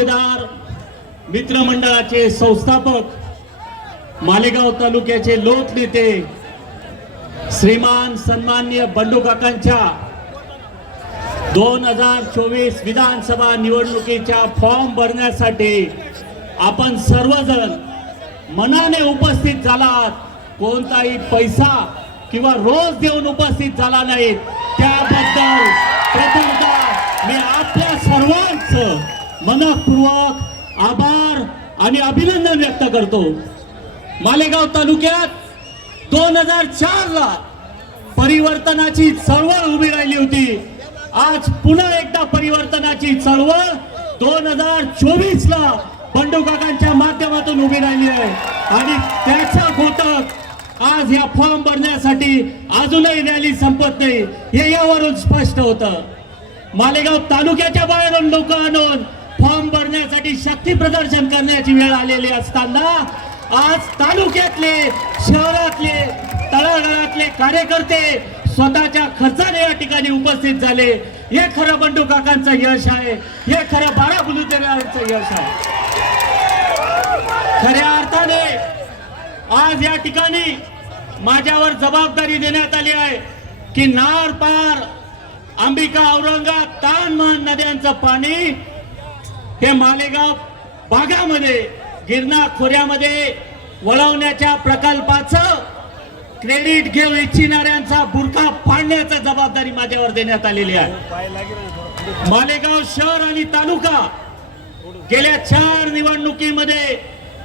होद्देदार, मित्रमंडळाचे संस्थापक, मालेगाव तालुक्याचे लोकनेते श्रीमान सन्माननीय बंडू काकांच्या 2024 विधानसभा निवडणुकीच्या फॉर्म भरण्यासाठी आपण सर्वजण मनाने उपस्थित झालात. कोणताही पैसा किंवा रोज देऊन उपस्थित झाला नाही. त्याबद्दल प्रथमतः मी आपल्या सर्वांचं मनपूर्वक आभार आणि अभिनंदन व्यक्त करतो. मालेगाव तालुक्यात 2004 ला परिवर्तनाची चळवळ उभी राहिली होती. आज पुन्हा एकदा परिवर्तनाची चळवळ 2024 ला बंडू काकांच्या माध्यमातून उभी राहिली आहे आणि त्याचा घोटक आज या फॉर्म भरण्यासाठी अजूनही रॅली संपत नाही हे यावरून स्पष्ट होतं. मालेगाव तालुक्याच्या बाहेरून लोक आणून फॉर्म भरण्यासाठी शक्ती प्रदर्शन करण्याची वेळ आलेली असताना आज तालुक्यातले, शहरातले, तळागाळातले कार्यकर्ते स्वतःच्या खर्चाने या ठिकाणी उपस्थित झाले. हे खरं बंडू काकांचं यश आहे. हे खरं बारा बुलुतेदारांचं यश आहे. खऱ्या अर्थाने आज या ठिकाणी माझ्यावर जबाबदारी देण्यात आली आहे की नार पार, अंबिका, औरंगाबाद, तानमान नद्यांचं पाणी हे मालेगाव भागामध्ये गिरणा खोऱ्यामध्ये वळवण्याच्या प्रकल्पाचं क्रेडिट घेऊ इच्छिणाऱ्यांचा बुरखा फाडण्याची जबाबदारी माझ्यावर देण्यात आलेली आहे. मालेगाव शहर आणि तालुका गेल्या 4 निवडणुकीमध्ये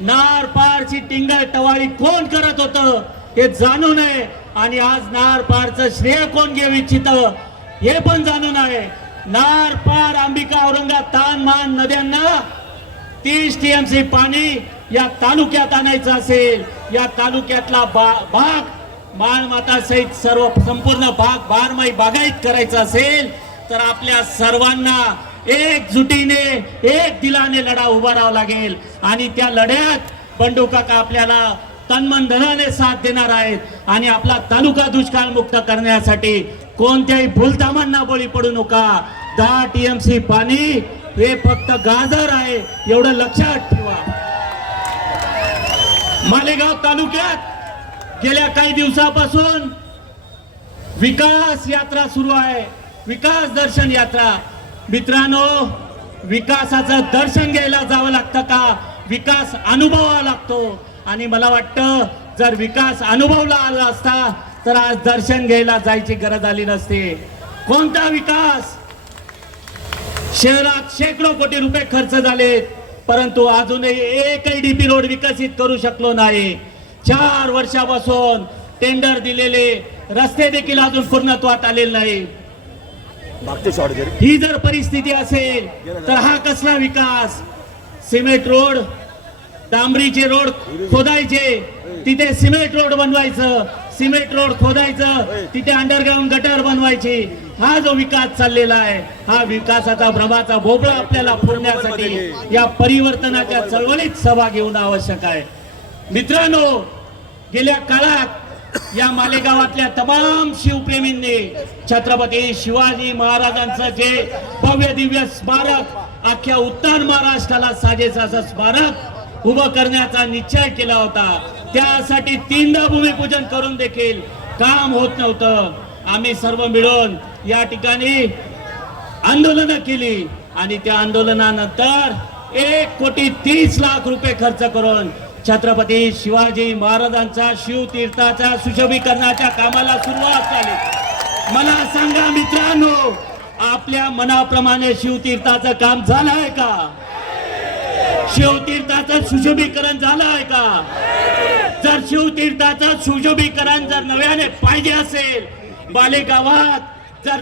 नार पारची टिंगल टवाळी कोण करत होतं हे जाणू नये आणि आज नार पारचं श्रेय कोण घेऊ इच्छित हे पण जाणू नये. नार पार, अंबिका, औरंगाबाद, तानमान नद्यांना 30 TMC पाणी या तालुक्यात आणायचं असेल, या तालुक्यातला भाग माळमाता सहित सर्व संपूर्ण भाग बारमाही बागायत करायचा असेल तर आपल्या सर्वांना एकजुटीने, एक दिलाने लढा उभारावा लागेल आणि त्या लढ्यात बंडू काका आपल्याला तन्मन धनाने साथ देणार आहेत आणि आपला तालुका दुष्काळ मुक्त करण्यासाठी कोणत्याही भूलथामांना बळी पडू नका. 10 TMC पाणी हे फक्त गाजर आहे एवढं लक्षात ठेवा. मालेगाव तालुक्यात गेल्या काही दिवसापासून विकास यात्रा सुरू आहे. विकास दर्शन यात्रा. मित्रांनो, विकासाचं दर्शन घ्यायला जावं लागतं का विकास अनुभवावा लागतो? आणि मला वाटतं जर विकास अनुभवला आला असता तर आज दर्शन घ्यायला जायची गरज आली नसते. कोणता विकास? शहरात शेकडो कोटी रुपये खर्च झालेत परंतु अजूनही एकही DP रोड विकसित करू शकलो नाही. 4 वर्षापासून टेंडर दिलेले रस्ते देखील अजून पूर्णत्वात आलेले नाही. ही जर परिस्थिती असेल तर हा कसला विकास? सिमेंट रोड, डांबरीचे रोड खोदायचे, तिथे सिमेंट रोड बनवायचं, सिमेंट रोड खोदायचं, तिथे अंडरग्राउंड गटर बनवायची. हा जो विकास चाललेला आहे हा विकासाचा भ्रमाचा भोपळा आपल्याला फोडण्यासाठी या परिवर्तनाच्या चळवळीत सहभागी होणं आवश्यक आहे. मित्रांनो, गेल्या काळात या मालेगावातल्या तमाम शिवप्रेमींनी छत्रपती शिवाजी महाराजांचं जे भव्य दिव्य स्मारक अख्ख्या उत्तर महाराष्ट्राला साजेचं असं स्मारक उभं करण्याचा निश्चय केला होता. त्यासाठी 3दा भूमिपूजन करून देखील काम होत नव्हतं. आम्ही सर्व मिळून या ठिकाणी आंदोलनं केली आणि त्या आंदोलनानंतर 1,30,00,000 रुपये खर्च करून छत्रपती शिवाजी महाराजांचा शिवतीर्थाच्या सुशोभीकरणाच्या कामाला सुरुवात झाली. मला सांगा मित्रांनो, आपल्या मनाप्रमाणे शिवतीर्थाचं काम झालं आहे का? शिवतीर्थाचं सुशोभीकरण झालं आहे का? जर शिवतीर्थाचं सुशोभीकरण जर नव्याने पाहिजे असेल, मालेगावात जर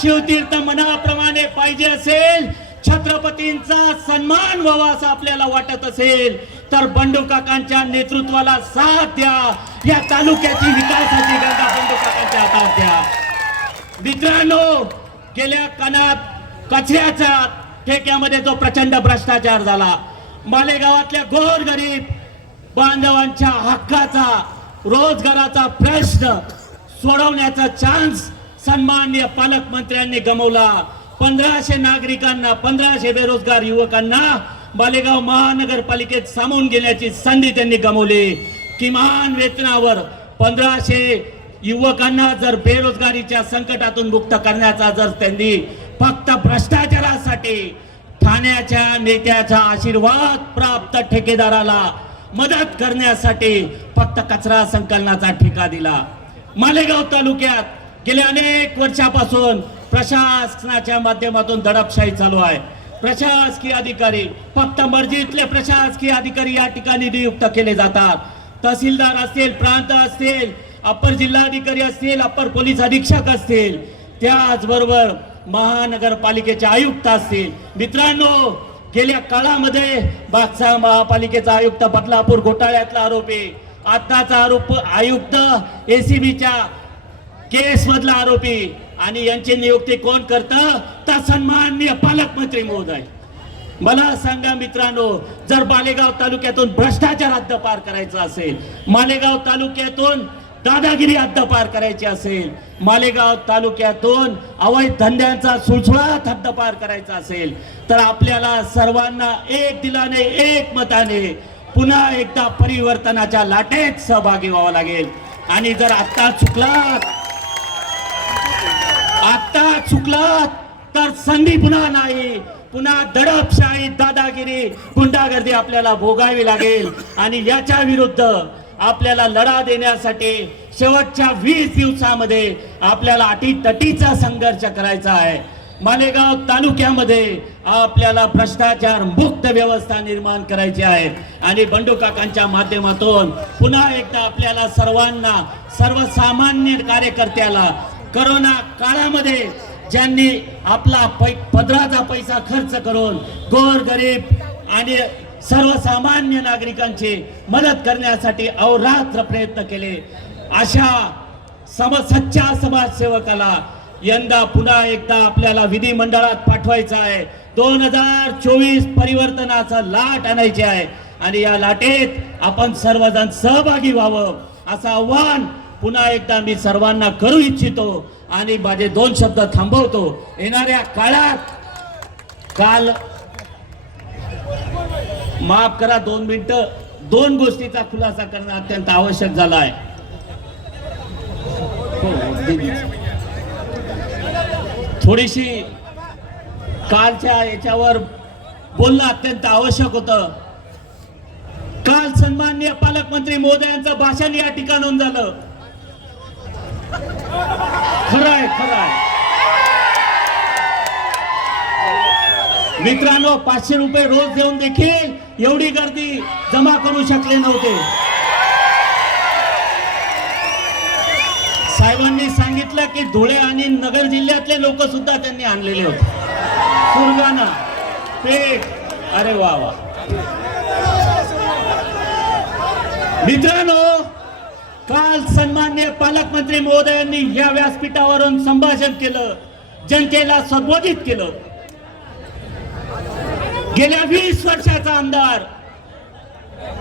शिवतीर्थ मनाप्रमाणे पाहिजे असेल, छत्रपतींचा सन्मान व्हावा असं आपल्याला वाटत असेल तर बंडू काकांच्या नेतृत्वाला साथ द्या. या तालुक्याची विकासाची गंगा बंडू काकांच्या हातात द्या. मित्रांनो, गेल्या काळात कचऱ्याच्या ठेक्यामध्ये जो प्रचंड भ्रष्टाचार झाला, मालेगावातल्या गोरगरीब बांधवांच्या हक्काचा, रोजगाराचा प्रश्न सोडवण्याचा चान्स सन्माननीय पालकमंत्र्यांनी गमावला. 1500 नागरिकांना, 1500 बेरोजगार युवकांना मालेगाव महानगरपालिकेत सामावून घेण्याची संधी त्यांनी गमावली. किमान वेतनावर 1500 युवकांना जर बेरोजगारीच्या संकटातून मुक्त करण्याचा जर त्यांनी फक्त भ्रष्टाचारासाठी ठाण्याच्या नेत्याचा आशीर्वाद प्राप्त ठेकेदाराला मदत करण्यासाठी फक्त कचरा संकलनाचा ठेका दिला. मालेगाव तालुक्यात गेल्या अनेक वर्षापासून प्रशासनाच्या माध्यमातून दडपशाही चालू आहे. प्रशासकीय अधिकारी फक्त मर्जीतले प्रशासकीय अधिकारी या ठिकाणी नियुक्त केले जातात. तहसीलदार असतील, प्रांत असतील, अप्पर जिल्हाधिकारी असतील, अप्पर पोलीस अधीक्षक असतील, त्याचबरोबर महानगरपालिकेचे आयुक्त असतील. मित्रांनो, गेल्या काळामध्ये बादशाह महापालिकेचा आयुक्त, बदलापूर घोटाळ्यातला आरोपी, आताचा आयुक्त एसीबीच्या केस मधला आरोपी, आणि यांची नियुक्ती कोण करतं? तर सन्माननीय पालकमंत्री महोदय. मला सांगा मित्रांनो, जर मालेगाव तालुक्यातून भ्रष्टाचार हद्दपार करायचा असेल, मालेगाव तालुक्यातून दादागिरी हद्दपार करायची असेल, मालेगाव तालुक्यातून अवैध धंद्यांचा सुळसुळाट हद्दपार करायचा असेल, तर आपल्याला सर्वांना एक दिलाने, एक मताने पुन्हा एकदा परिवर्तनाच्या लाटेत सहभागी व्हावं लागेल. आणि जर आता चुकलात तर संधी पुन्हा नाही. पुन्हा दडपशाही, दादागिरी, गुंडागर्दी आपल्याला भोगावी लागेल. आणि याच्या विरुद्ध आपल्याला लढा देण्यासाठी शेवटच्या 20 दिवसामध्ये आपल्याला अटीतटीचा संघर्ष करायचा आहे. मालेगाव तालुक्यामध्ये आपल्याला भ्रष्टाचार मुक्त व्यवस्था निर्माण करायची आहे. आणि बंडू काकांच्या माध्यमातून पुन्हा एकदा आपल्याला सर्वांना, सर्वसामान्य कार्यकर्त्याला, करोना काळामध्ये ज्यांनी आपला पदराचा पैसा खर्च करून गोरगरीब आणि सर्वसामान्य नागरिकांची मदत करण्यासाठी अहोरात्र प्रयत्न केले, अशा सच्चा समाजसेवकाला यंदा पुन्हा एकदा आपल्याला विधिमंडळात पाठवायचं आहे. 2024 परिवर्तनाचा लाट आणायची आहे. आणि या लाटेत आपण सर्वजण सहभागी व्हावं असं आव्हान पुन्हा एकदा मी सर्वांना करू इच्छितो. आणि माझे 2 शब्द थांबवतो. येणाऱ्या काळात, काल माफ करा 2 मिनिटं, 2 गोष्टीचा खुलासा करणं अत्यंत आवश्यक झाला आहे. थोडीशी कालच्या याच्यावर बोलणं अत्यंत आवश्यक होतं. काल सन्माननीय पालकमंत्री महोदयांचं भाषण या ठिकाणून झालं. खरंय मित्रांनो, 500 रुपये रोज देऊन देखील एवढी गर्दी जमा करू शकले नव्हते. साहेबांनी सांगितलं की धुळे आणि नगर जिल्ह्यातले लोक सुद्धा त्यांनी आणलेले होते. सुरगाणा, पेठ, अरे वा वा. मित्रांनो, काल सन्माननीय पालकमंत्री महोदयांनी या व्यासपीठावरून संभाषण केलं, जनतेला संबोधित केलं. गेल्या 20 वर्षाचा आमदार,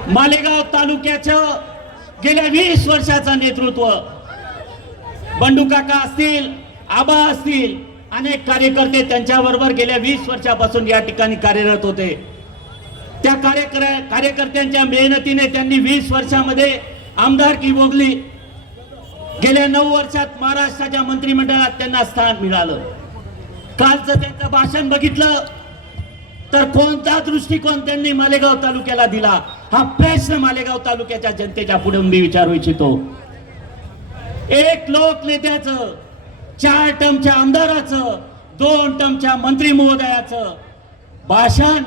मालेगाव तालुक्याचं गेल्या 20 वर्षाचं नेतृत्व, बंडू काका असतील, आबा असतील, अनेक कार्यकर्ते त्यांच्याबरोबर गेल्या 20 वर्षापासून या ठिकाणी कार्यरत होते. त्या कार्यकर्त्यांच्या मेहनतीने त्यांनी 20 वर्षामध्ये आमदारकी भोगली. गेल्या 9 वर्षात महाराष्ट्राच्या मंत्रिमंडळात त्यांना स्थान मिळालं. कालचं त्यांचं भाषण बघितलं तर कोणता दृष्टिकोन त्यांनी मालेगाव तालुक्याला दिला, हा प्रश्न मालेगाव तालुक्याच्या जनतेच्या पुढे मी विचारू इच्छितो. एक लोकनेत्याचं, 4 टर्मच्या आमदाराचं, 2 टर्मच्या मंत्री महोदयाचं भाषण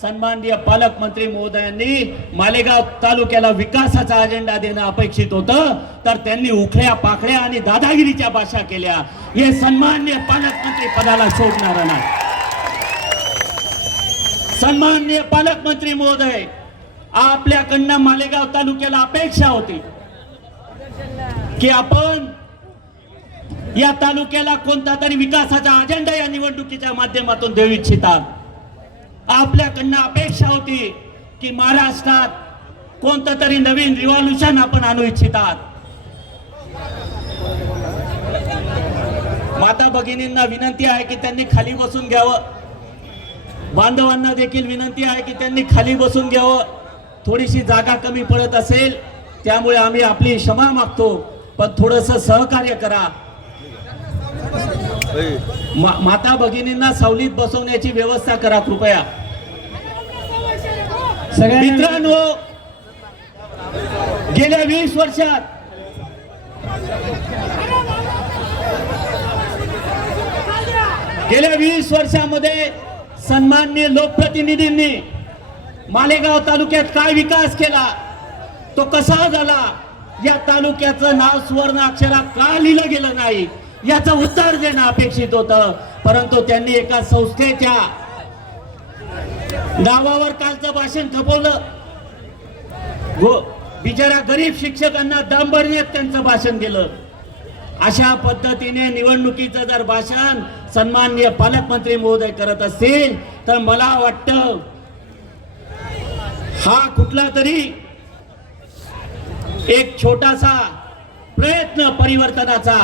सन्माननीय पालकमंत्री महोदयांनी मालेगाव तालुक्याला विकासाचा अजेंडा देणं अपेक्षित होतं, तर त्यांनी उखळ्या पाखड्या आणि दादागिरीच्या भाषा केल्या. हे सन्माननीय पालकमंत्री पदाला शोभणार नाही. सन्माननीय पालकमंत्री महोदय, आपल्याकडनं मालेगाव तालुक्याला अपेक्षा होती की आपण या तालुक्याला कोणता तरी विकासाचा अजेंडा या निवडणुकीच्या माध्यमातून देऊ इच्छितात. आपल्याकडनं अपेक्षा होती की महाराष्ट्रात कोणतं तरी नवीन रिव्हॉल्युशन आपण आणू इच्छितात. माता भगिनींना विनंती आहे की त्यांनी खाली बसून घ्यावं. बांधवांना देखील विनंती आहे की त्यांनी खाली बसून घ्यावं. थोडीशी जागा कमी पडत असेल त्यामुळे आम्ही आपली क्षमा मागतो, पण थोडंसं सहकार्य करा. माता भगिनींना सावलीत बसवण्याची व्यवस्था करा कृपया. मित्रांनो, गेल्या 20 वर्षात वर्षामध्ये सन्माननीय लोकप्रतिनिधींनी मालेगाव तालुक्यात काय विकास केला, तो कसा झाला, या तालुक्याचं नाव सुवर्ण अक्षरात का लिहिलं गेलं नाही याचं उत्तर देणं अपेक्षित होतं. परंतु त्यांनी एका संस्थेच्या नावावर कालचं भाषण खपवलं. बिचारा गरीब शिक्षकांना दम भरण्यात त्यांचं भाषण गेलं. अशा पद्धतीने निवडणुकीचं जर भाषण सन्माननीय पालकमंत्री महोदय करत असतील तर मला वाटतं हा कुठला तरी एक छोटासा प्रयत्न परिवर्तनाचा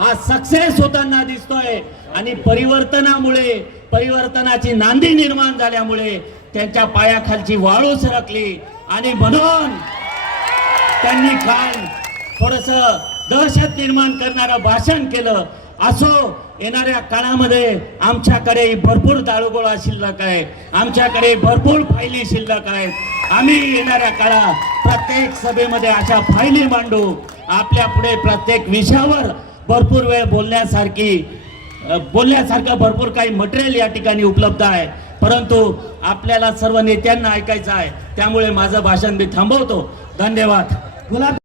हा सक्सेस होताना दिसतोय. आणि परिवर्तनाची नांदी निर्माण झाल्यामुळे त्यांच्या पायाखालची वाळू सरकली आणि म्हणून त्यांनी काल थोडस दहशत निर्माण करणारं भाषण केलं. असो, येणाऱ्या काळामध्ये आमच्याकडे भरपूर दारुगोळा शिल्लक आहे, आमच्याकडे भरपूर फायली शिल्लक आहेत. आम्ही येणाऱ्या काळात प्रत्येक सभेमध्ये अशा फायली मांडू. आपल्या पुढे प्रत्येक विषयावर भरपूर वेळ बोलण्यासारखं भरपूर काही मटेरियल या ठिकाणी उपलब्ध आहे. परंतु आपल्याला सर्व नेत्यांना ऐकायचं आहे, त्यामुळे माझं भाषण मी थांबवतो. धन्यवाद.